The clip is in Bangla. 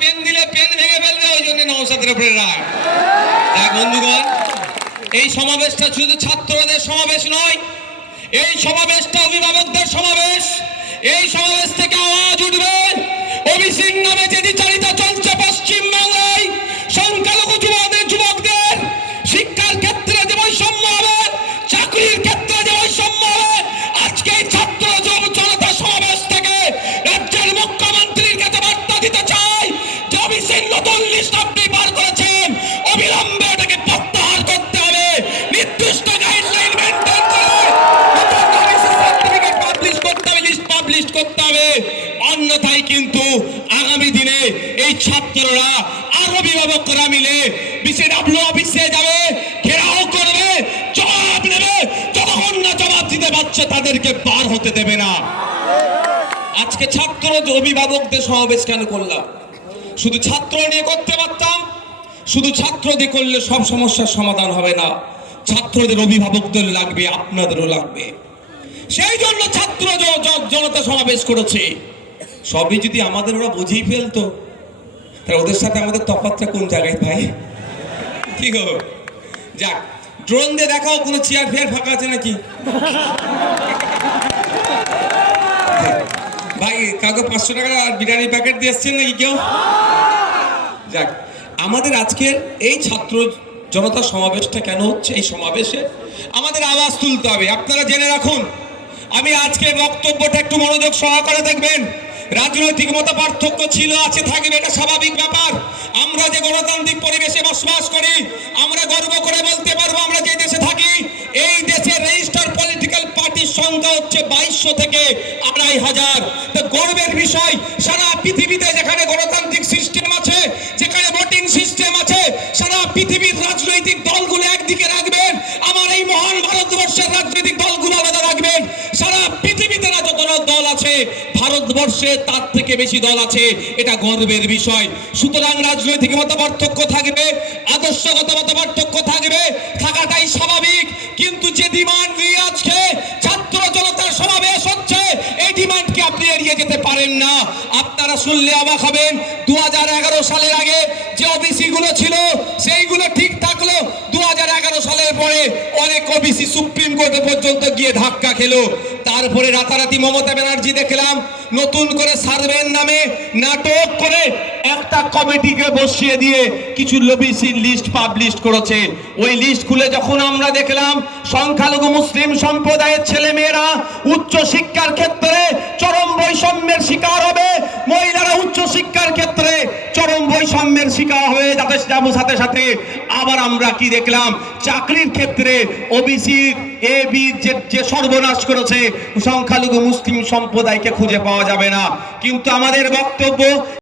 পেন ভেঙে ফেলবে, ওই জন্য এই সমাবেশটা শুধু ছাত্রদের সমাবেশ নয়, এই সমাবেশটা অভিভাবকদের সমাবেশ, এই সমাবেশ থেকে অন্যথায় কিন্তু আগামী দিনে এই ছাত্ররা আর অভিভাবকরা মিলে বিসিডাব্লিউ অফিসে যাবে, ঘেরাও করবে, জবাব নেবে যতক্ষণ না জবাব দিতে পারছে তাদেরকে পার হতে দেবে না। আজকে ছাত্র অভিভাবকদের সমাবেশ কেন করলাম? শুধু ছাত্র নিয়ে করতে পারতাম, শুধু ছাত্র দিয়ে করলে সব সমস্যার সমাধান হবে না। ছাত্রদের অভিভাবকদের লাগবে, আপনাদেরও লাগবে। সেই জন্য ছাত্র জনতা সমাবেশ করেছে। সবই যদি আমাদের ওরা বুঝেই ফেলতো, তাহলে ওদের সাথে আমাদের তফাৎটা কোন জায়গায় ভাই? ঠিক হবে যাক ড্রোন দিয়ে দেখাও, কোনো চেয়ার ফেয়ার ফাঁকা আছে নাকি? ভাই, কাউকে পাঁচশো টাকা বিরিয়ানি প্যাকেট দিয়ে এসছেন নাকি কেউ? যাক, আমাদের আজকের এই ছাত্র জনতা সমাবেশটা কেন হচ্ছে এই সমাবেশে? আমাদের আওয়াজ তুলতে হবে, আপনারা জেনে রাখুন। আমি আজকে বক্তব্যটা একটু মনোযোগ সহকারে দেখবেন। রাজনৈতিক মত পার্থক্য ছিল, আছে, থাকবে, এটা স্বাভাবিক ব্যাপার। আমরা যে গণতান্ত্রিক পরিবেশে বসবাস করি, আমরা গর্ব করে বলতে পারব আমরা যে দেশে থাকি, এই দেশে রেজিস্টার পলিটিক্যাল পার্টির সংখ্যা হচ্ছে বাইশশো থেকে আড়াই হাজার। তো গর্বের বিষয়, সারা পৃথিবীতে যেখানে গণতান্ত্রিক সিস্টেম আছে, যেখানে ভোটিং সিস্টেম আছে সারা পৃথিবীর রাজনৈতিক দলগুলো একদিকে রাখবেন আমার এই মহান ভারতবর্ষের রাজনৈতিক দলগুলো আলাদা রাখবেন সারা পৃথিবীতে না যত দল আছে ভারতবর্ষে তার থেকে বেশি দল আছে, এটা গর্বের বিষয়। সুতরাং রাজনৈতিক মত পার্থক্য থাকবে, আদর্শগত মত পার্থক্য থাকবে, থাকাটাই স্বাভাবিক। কিন্তু যে ডিমান্ড নিয়ে আজকে ছাত্র জনতার সমাবেশ হচ্ছে, এই ডিমান্ডকে আপনি এড়িয়ে যেতে পারেন না। আপনারা শুনলে অবাক হবেন দু হাজার এগারো সালের আগে যে ওবিসি গুলো ছিল, সেইগুলো ঠিক থাকল। দু হাজার এগারো সালের পরে অনেক ওবিসি সুপ্রিম কোর্টে পর্যন্ত গিয়ে ধাক্কা খেলো। তারপরে রাতারাতি মমতা ব্যানার্জি দেখলাম, নতুন করে সার্ভের নামে নাটক করে একটা কমিটিকে বসিয়ে দিয়ে কিছু লবিসির লিস্ট পাবলিশ করেছে। ওই লিস্ট খুলে যখন আমরা দেখলাম, সংখ্যালঘু মুসলিম সম্প্রদায়ের ছেলে মেয়েরা উচ্চ শিক্ষার ক্ষেত্রে চরম বৈষম্যের শিকার হবে মহিলারা উচ্চ শিক্ষার ক্ষেত্রে চরম বৈষম্যের শিকার হয়ে যাব সাথে সাথে। আবার আমরা কি দেখলাম? চাকরির ক্ষেত্রে ওবিসি এ বি যে যে সর্বনাশ করেছে, সংখ্যালঘু মুসলিম সম্প্রদায়কে খুঁজে পাওয়া যাবে না। কিন্তু আমাদের বক্তব্য